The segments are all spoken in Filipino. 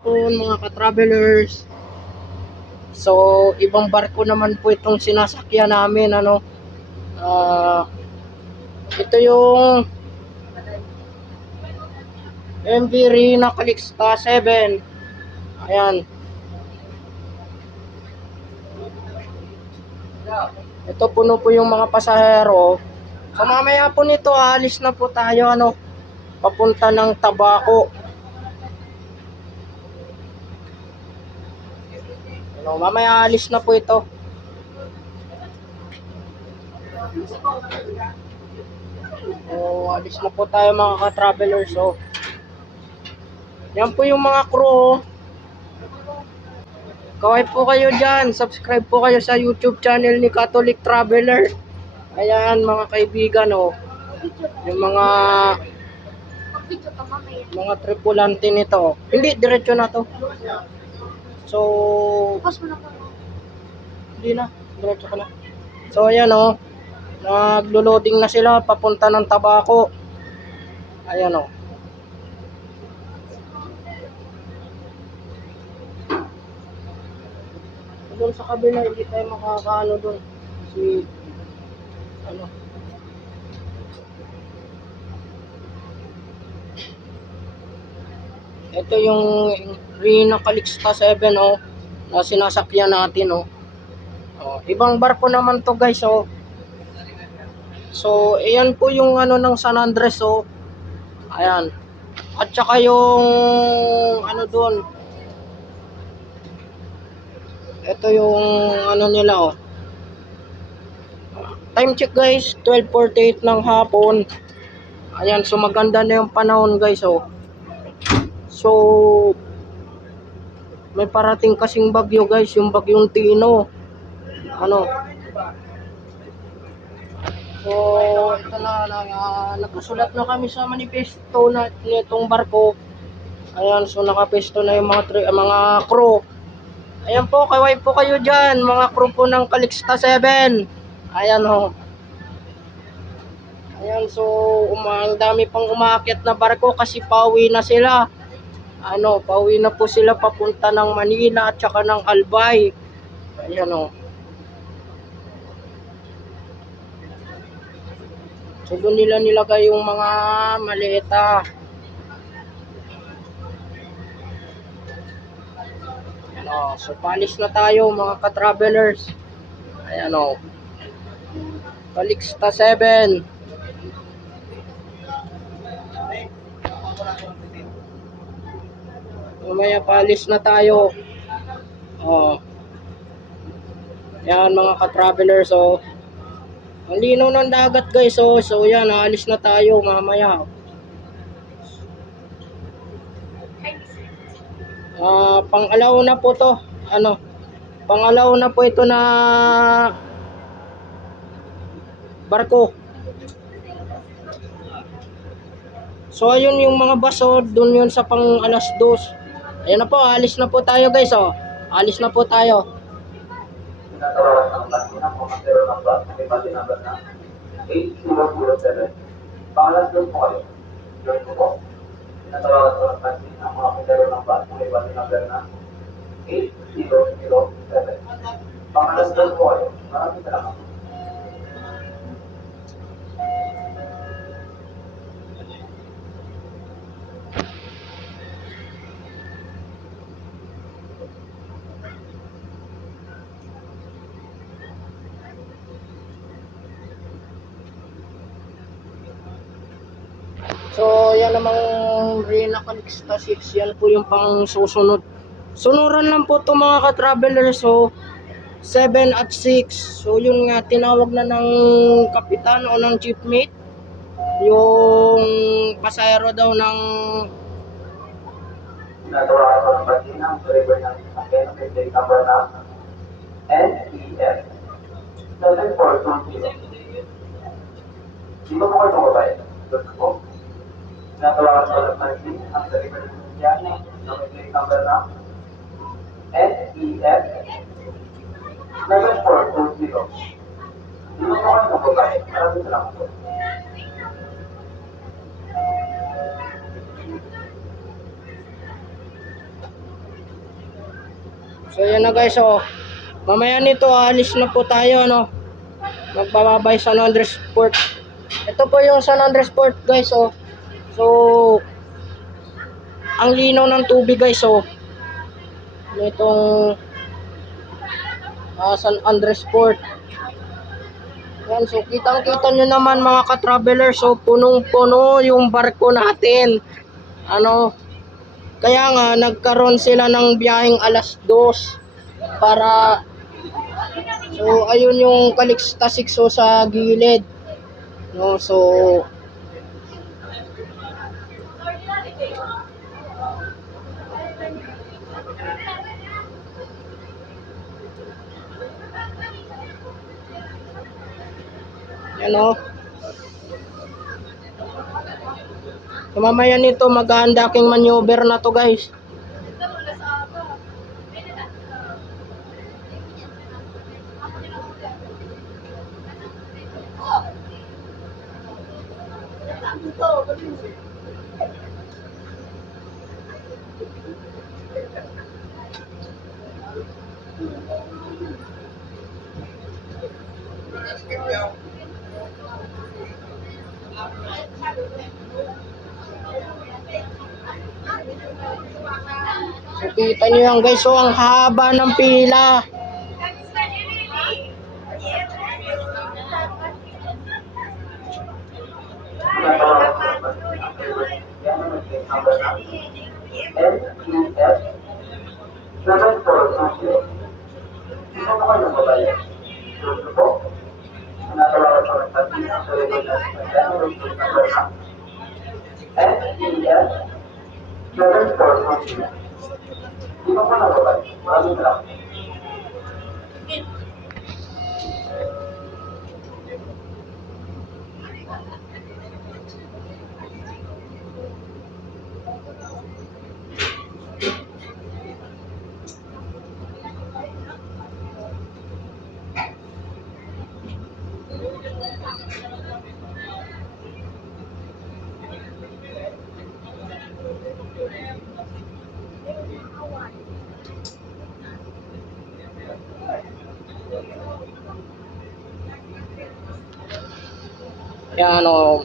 po mga ka-travelers. So, ibang barko naman po itong sinasakyan namin, ano. Ito yung MV Rina Calixta 7. Ayan. Ito puno po yung mga pasahero. So, mamaya po nito, alis na po tayo, ano, papunta ng Tabaco. Ano, mamaya alis na po ito. So, alis na po tayo mga ka-travelers. So, yan po yung mga crew. Kaway po kayo dyan. Subscribe po kayo sa YouTube channel ni Catholic Traveler. Ayan mga kaibigan, oh. Yung mga tripulante nito. Hindi, diretso na to. So, hindi na. Diretso ka na. So, ayan, oh. Naglo-loading na sila papunta ng Tabaco. Ayan, oh. Doon sa kabila, hindi tayo makakaano doon. Kasi, ano. Ito yung Rina Calixta 7, oh. Na sinasakyan natin, oh. Oh, ibang barko naman to guys, oh. So, ayan po yung ano ng San Andres, oh. Ayan. At saka yung ano doon. Ito yung ano nila, oh. Time check guys, 12:48 ng hapon. Ayan, so maganda na yung panahon guys, oh. So, may parating kasing bagyo guys, yung bagyong Tino. Ano? So, ito nakasulat na kami sa manifesto na nitong barko. Ayan, so nakapesto na yung mga crew. Ayan po, kaway po kayo dyan, mga crew po ng Calixta 7. Ayan ho. Ayan, so ang dami pang umakyat na barko kasi pauwi na sila. Ano, pauwi na po sila papunta ng Manila at saka ng Albay. Ayan ho. So doon nila nilagay yung mga maleta. Ano, so palis na tayo mga ka-travelers. Ayan o. Calixta 7. Mamaya palis na tayo. Oh. Yan mga ka-travelers, so ang linaw ng dagat guys, so yan, aalis na tayo mamaya. Pang-alaw na po to, ano, pang-alaw na po ito na barko. So ayun yung mga baso, dun yun sa pang alas 2. Ayan na po, alis na po tayo guys, oh. Alis na po tayo. Pangalas doon po kayo. Doon po po. Tinatawagan ko lang kasi ang mga pindero ng bus may bati number na 8007. Pangalas doon po kayo. Maraming salamat. So, yan namang Rina Calixta 6. Yan po yung pang susunod. Sunuran lang po ito mga ka-traveler. So, 7 at 6. So, yun nga, tinawag na ng kapitan o ng jeepmate. Yung pasahero daw ng nagawa ko ng Batinang, driver ng sasakyan, may plate number na NEF 7420. Di ba po kayo tumabay? Doon po. Natawagan ko ng Batin, ang driver ng sasakyan, na may plate number na NEF 7420. Di ba po kayo tumabay? Maraming salamat po. So yan na guys, oh. Mamaya nito alis na po tayo, ano. Magbababay San Andres Port. Ito po yung San Andres Port guys, oh. So ang linaw ng tubig guys, oh. Nitong San Andres Port. Yan, so kitang-kita nyo naman mga ka-traveler, so punong-puno yung barko natin. Ano, kaya nga nagkaroon sila ng biyaheng alas 2 para, so ayun yung Calixta-Sixo sa gilid. No, so yan, oh. So mamaya nito maghahandaking maneuver na to guys. So kita nyo yan guys, so ang haba ng pila. Yan, oh.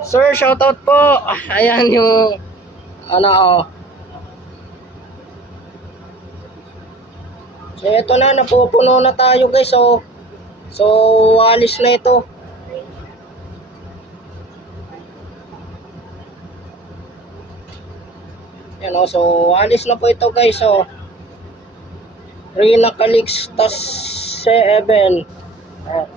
Sir, shoutout po. Ayan yung ano, oh. So ito na, napupuno na tayo guys, oh. So alis na ito. Yan, oh. So alis na po ito guys, oh. Reina Calixta 7. Oh.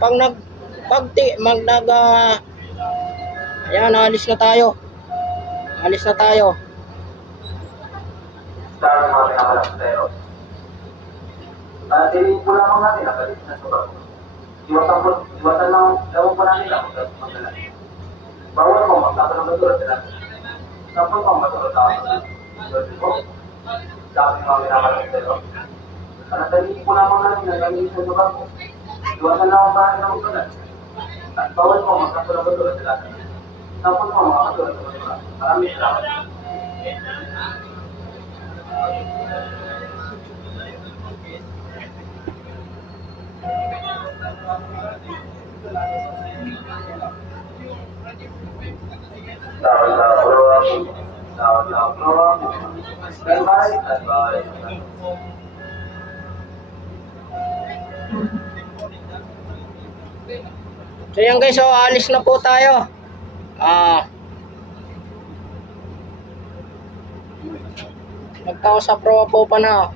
Pag ayan, alis na tayo. Alis na tayo. Tingin po lamang natin ang kalit na sobrang. Iwasan lang, ewan po natin lang magdala. Bawal po magkakaroon ng tulad sila. Tapos po matulad ako. Tulad po, dami mga minakalang sa'yo. Tingin po lamang natin ang kalit na sobrang. Iwasan lang ang bahay ng tulad. At bawal po magkakaroon ng tulad sila. Tapos po makakatulad sa mga. Maraming salamat. So yan guys, so alis na po tayo. Nagtao sa proa po pa na.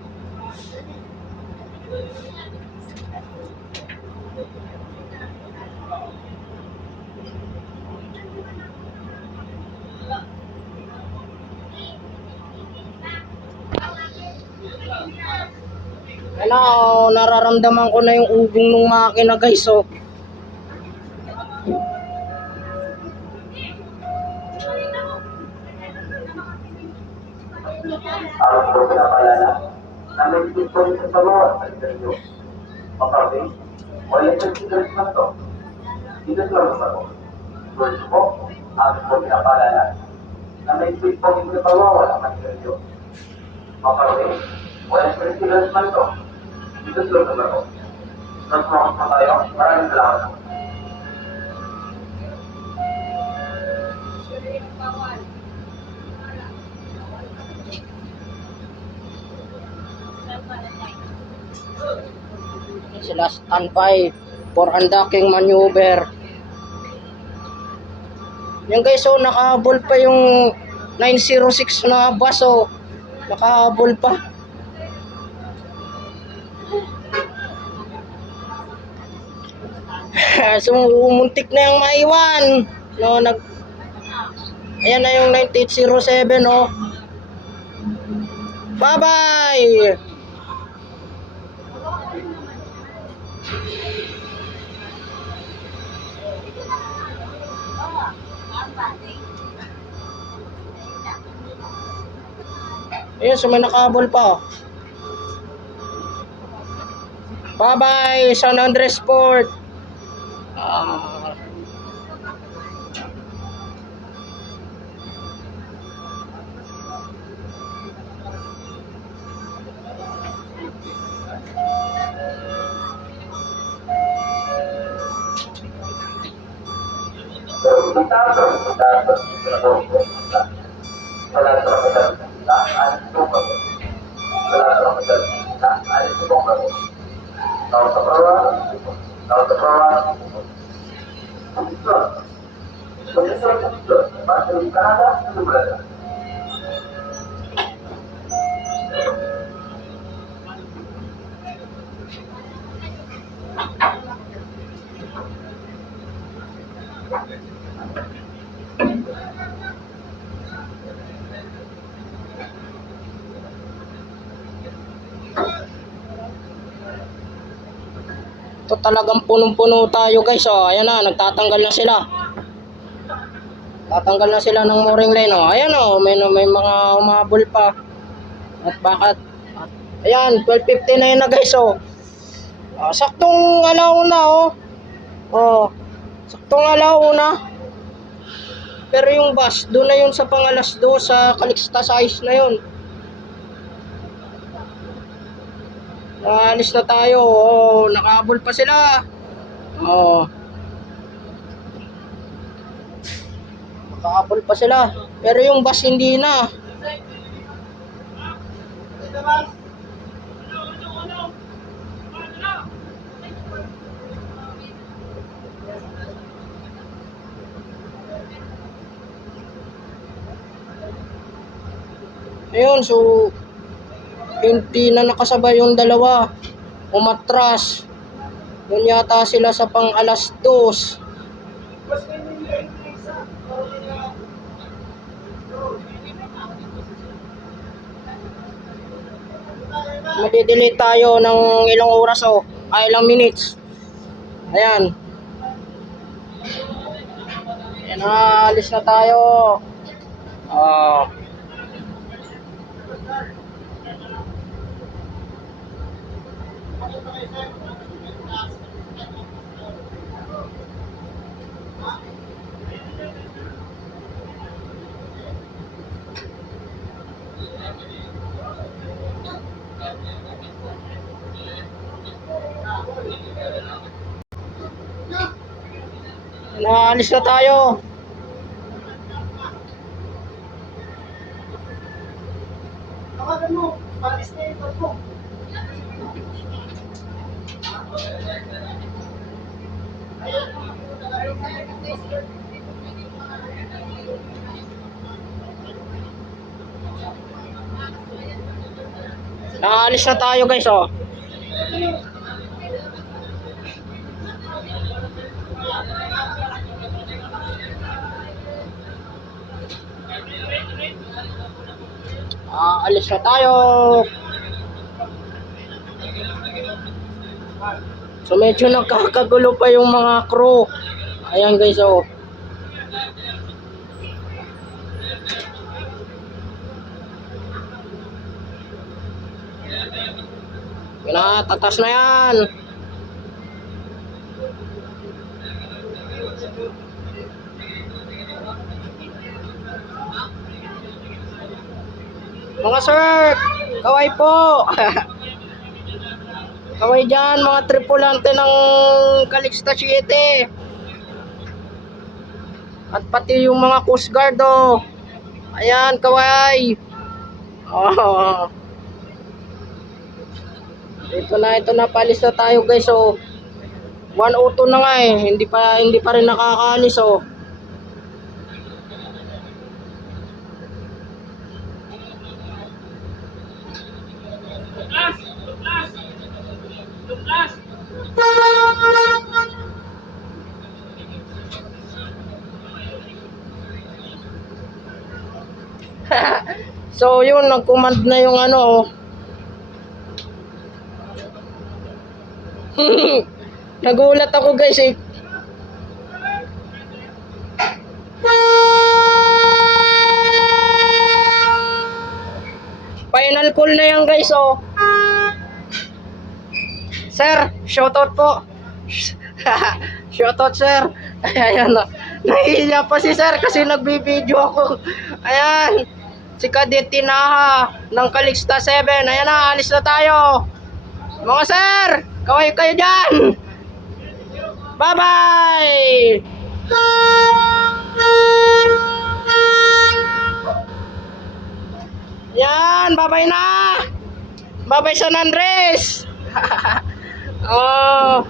Ano, nararamdaman ko na yung ugong ng makina guys, so Aron po pinapalala na may tipo rin sa bawat pagkakyo. Makabi, o electric cigarettes man to. Dito lang sa ako. Tulad po, aron po pinapalala na may tipo rin sa bawat pagkakyo. Makabi, o electric cigarettes man to. Dito lang sa ako. Nag-focus na tayo. Maraming salamat. Sila standby for unlocking maneuver. Yan guys, so nakahabol pa yung 906 na bus, oh. Nakahabol pa. So muntik na yung maiwan. No, ayan na yung 9807, oh. Bye-bye. Ayun, so may nakahabol pa, oh. Bye-bye, San Andres Port. Ito talagang punong-puno tayo guys, oh. Ayan na, nagtatanggal na sila. Tatanggal na sila ng mooring line, oh. Ayan, oh, may mga umabol pa. At bakit? Ayan, 12:59 na guys, oh. Saktong alauna, oh. Oh, saktong alauna. Pero yung bus, doon na yun sa pangalas do sa Calixta size na yun. Alis na tayo. Oh, nakahabol pa sila. Oh. Nakahabol pa sila. Pero yung bus hindi na. Ayun, so hindi na nakasabay yung dalawa. Umatras. Doon yata sila sa pang alas 2. Madidelay tayo ng ilang oras, oh. Ay, ilang minutes. Ayan. Ayan na, alis na tayo. Naalis na tayo. Tawagan mo, palis na yung mo. Naalis na tayo guys, oh. Alis na tayo. So medyo nagkakagulo pa yung mga crew. Ayan guys, oh. Pinatatas na yan. Mga sir, kaway po. Kaway dyan, mga tripulante ng Calixta City. At pati yung mga Coast Guard, oh. Ayan, kaway. Oh. Ito na, palis na tayo guys, oh. 102 na nga eh, hindi pa rin nakakaalis, oh. So yun, nag-command na yung ano. Nagulat ako guys eh. Final call na yan guys, oh. Sir, shoutout po. Shoutout sir. Ayan na. Nahihiya pa si sir kasi nagbibideo ako. Ayan. Si Cadet Tinaha ng Calixta 7. Ayan na, alis na tayo. Mga sir, kaway kayo dyan. Bye-bye. Yan, bye-bye na. Bye-bye San Andres. Oh.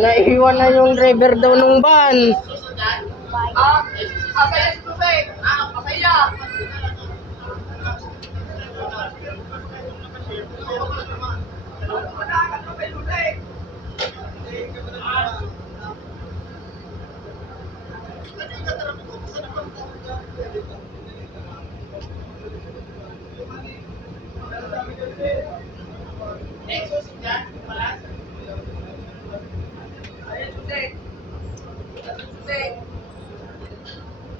Naiiwan na yung driver daw nung van. Asaya si Tubig! Asaya!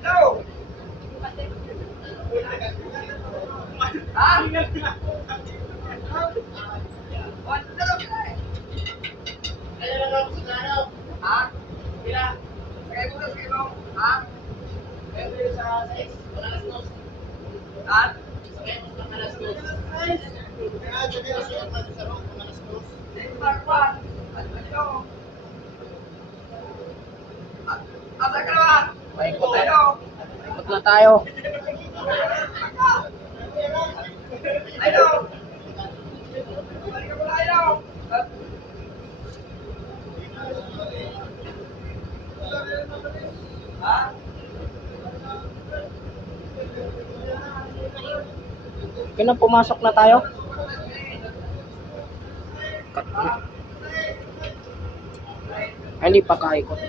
No! Paikot na tayo. Okay na, pumasok na tayo. Ay, hindi pa kaikot.